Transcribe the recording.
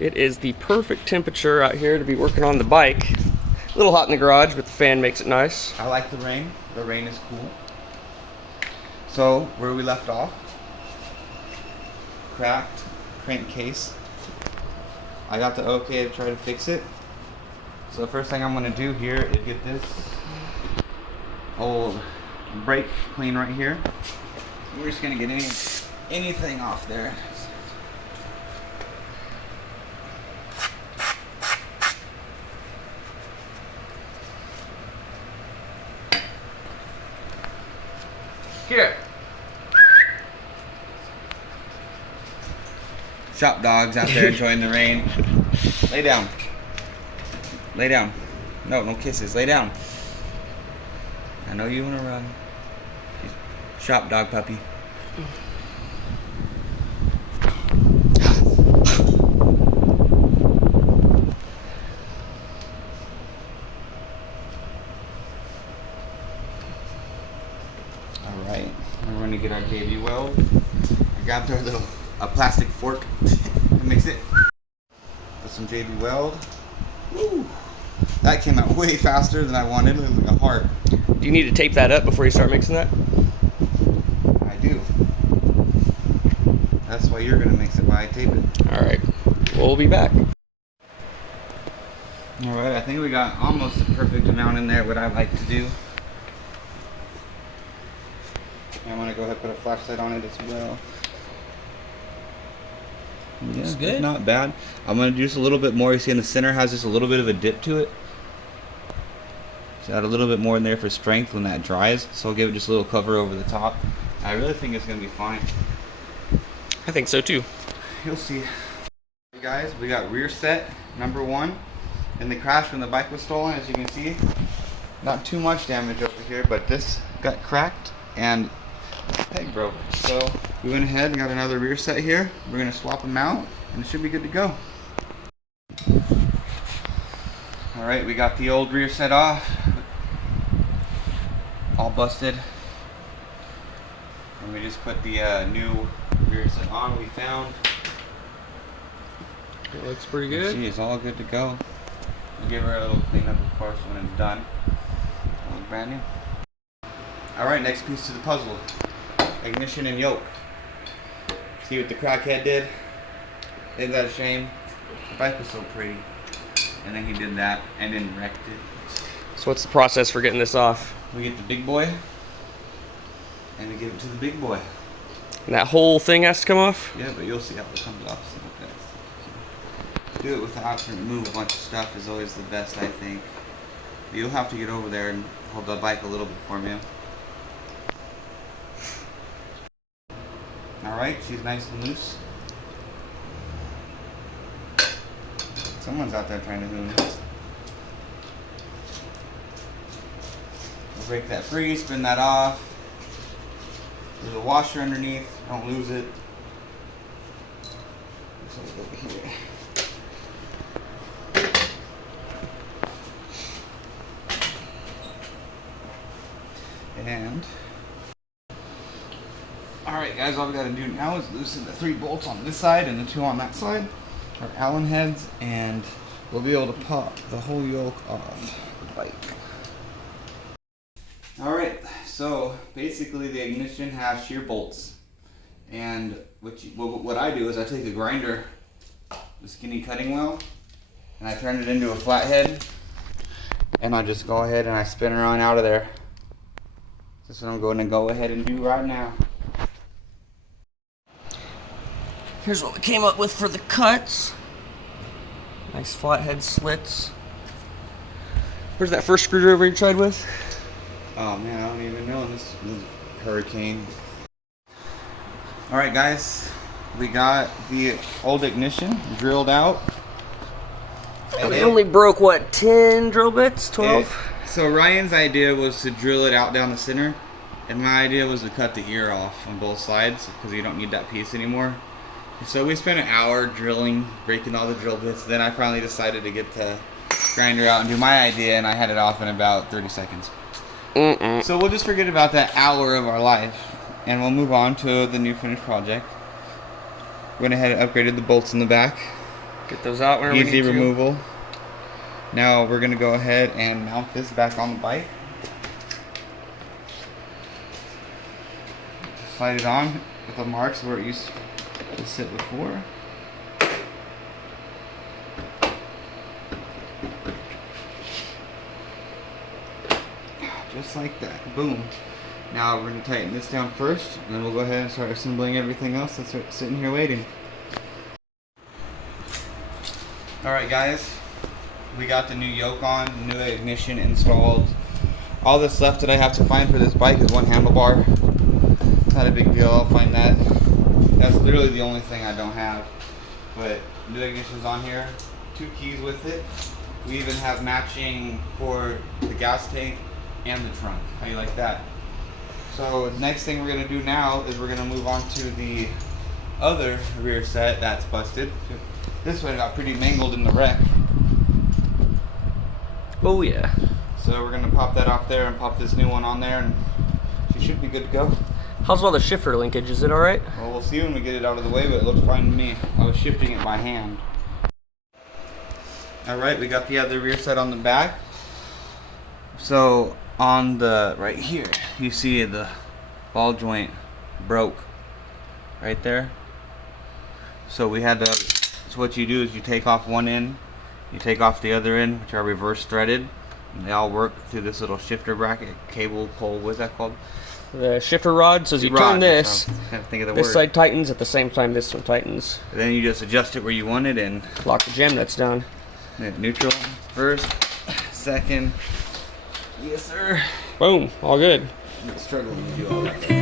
It is the perfect temperature out here to be working on the bike. A little hot in the garage, but the fan makes it nice. I like the rain. The rain is cool. So, where we left off, cracked crankcase. I got the okay to try to fix it. So the first thing I'm going to do here is get this old brake clean right here. We're just going to get anything off there. Here. Shop dogs out there enjoying the rain. Lay down. Lay down. No kisses. Lay down. I know you want to run. Shop dog puppy. Alright, we're going to get our JB Weld. I grabbed our little plastic fork to mix it. Put some JB Weld. Woo! That came out way faster than I wanted. It was like a heart. Do you need to tape that up before you start mixing that? I do. That's why you're going to mix it while I tape it. Alright, we'll be back. Alright, I think we got almost the perfect amount in there, what I like to do. I'm going to go ahead and put a flashlight on it as well. Yeah, it's good. Not bad. I'm going to do just a little bit more. You see in the center has just a little bit of a dip to it. So add a little bit more in there for strength when that dries. So I'll give it just a little cover over the top. I really think it's going to be fine. I think so too. You'll see. Hey guys, we got rear set number 1 in the crash when the bike was stolen. As you can see, not too much damage over here, but this got cracked and peg broke. So we went ahead and got another rear set here. We're going to swap them out and it should be good to go. Alright, we got the old rear set off, all busted, and we just put the new rear set on we found. It looks pretty good. See, it's all good to go. We'll give her a little cleanup, of course, when it's done. It'll look brand new. Alright, next piece to the puzzle. Ignition and yoke. See what the crackhead did? Isn't that a shame? The bike was so pretty. And then he did that and then wrecked it. So what's the process for getting this off? We get the big boy and we give it to the big boy. And that whole thing has to come off? Yeah, but you'll see how it comes off. Do it without having to remove a bunch of stuff is always the best, I think. You'll have to get over there and hold the bike a little bit for me. Alright, she's nice and loose. Someone's out there trying to hoon. We'll break that free, spin that off. There's a washer underneath, don't lose it. So we'll go over here. And alright guys, all we gotta do now is loosen the 3 bolts on this side and the 2 on that side, our Allen heads, and we'll be able to pop the whole yoke off the bike. Alright, so basically the ignition has shear bolts, and what I do is I take a grinder, the skinny cutting wheel, and I turn it into a flathead, and I just go ahead and I spin around out of there. That's what I'm going to go ahead and do right now. Here's what we came up with for the cuts. Nice flathead slits. Where's that first screwdriver you tried with? Oh man, I don't even know. This is hurricane. Alright guys, we got the old ignition drilled out. And we only broke, what, 10 drill bits? 12? So Ryan's idea was to drill it out down the center, and my idea was to cut the ear off on both sides because you don't need that piece anymore. So we spent an hour drilling, breaking all the drill bits. Then I finally decided to get the grinder out and do my idea, and I had it off in about 30 seconds. So we'll just forget about that hour of our life, and we'll move on to the new finished project. Went ahead and upgraded the bolts in the back. Get those out whenever we Easy need to. removal. Now we're gonna go ahead and mount this back on the bike. Slide it on with the marks where it used to sit before. Just like that. Boom. Now we're going to tighten this down first, and then we'll go ahead and start assembling everything else that's sitting here waiting. Alright guys, we got the new yoke on, new ignition installed. All that's left that I have to find for this bike is one handlebar. Not a big deal, I'll find that. That's literally the only thing I don't have. But new ignition's on here, 2 keys with it. We even have matching for the gas tank and the trunk. How do you like that? So the next thing we're going to do now is we're going to move on to the other rear set that's busted. This one got pretty mangled in the wreck. Oh yeah. So we're going to pop that off there and pop this new one on there, and she should be good to go. How's all the shifter linkage? Is it alright? Well, we'll see when we get it out of the way, but it looks fine to me. I was shifting it by hand. Alright, we got the other rear set on the back. So on the right here, you see the ball joint broke right there. So we had to, so what you do is you take off one end, you take off the other end, which are reverse threaded, and they all work through this little shifter bracket, cable pole, what's that called? The shifter rod, so as you turn this, think of the this word. side tightens at the same time this one tightens. And then you just adjust it where you want it and Lock the jam nuts down. neutral first, second. Yes sir. Boom, all good. I'm struggling to do all that.